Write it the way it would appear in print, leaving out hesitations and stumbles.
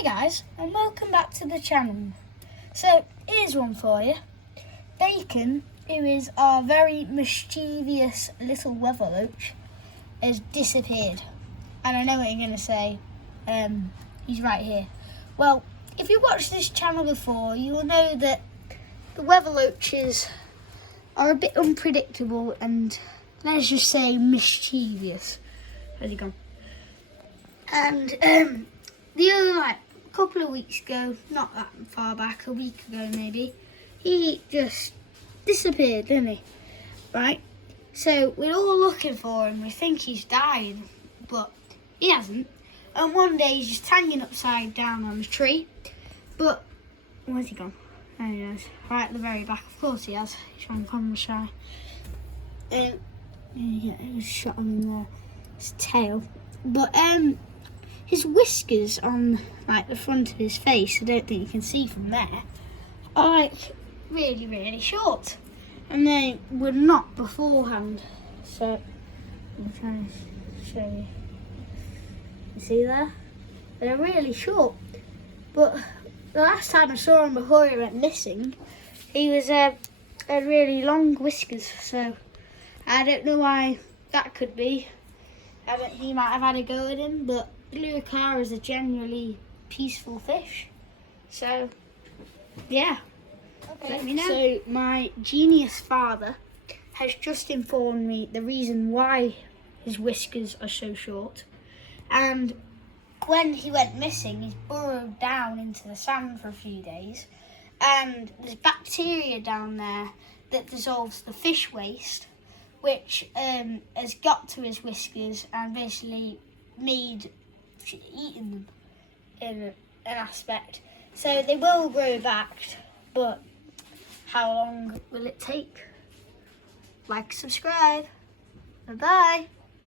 Hey guys, and welcome back to the channel. So here's one for you. Bacon, who is our very mischievous little weather loach, has disappeared. And I know what you're going to say, he's right here. Well, if you watched this channel before, you will know that the weather loaches are a bit unpredictable and, let's just say, mischievous. Where's he gone? And the other, couple of weeks ago, not that far back, a week ago maybe, he just disappeared, didn't he? Right? So we're all looking for him. We think he's died, but he hasn't. And one day he's just hanging upside down on a tree. But where's he gone? There he is, right at the very back. Of course he has. He's trying to come shy. Yeah, he was shot on his tail. But his whiskers on like the front of his face, I don't think you can see from there, are like really, really short. And they were not beforehand. So I'm trying to show you. You see there? They're really short. But the last time I saw him before he went missing, he was had really long whiskers. So I don't know why that could be. He might have had a go at him, but blue car is a generally peaceful fish. So, yeah. Okay. Let me know. So, my genius father has just informed me the reason why his whiskers are so short. And when he went missing, he's burrowed down into the sand for a few days. And there's bacteria down there that dissolves the fish waste, which has got to his whiskers and basically made eating them in an aspect. So they will grow back, but how long will it take? Like, subscribe. Bye-bye.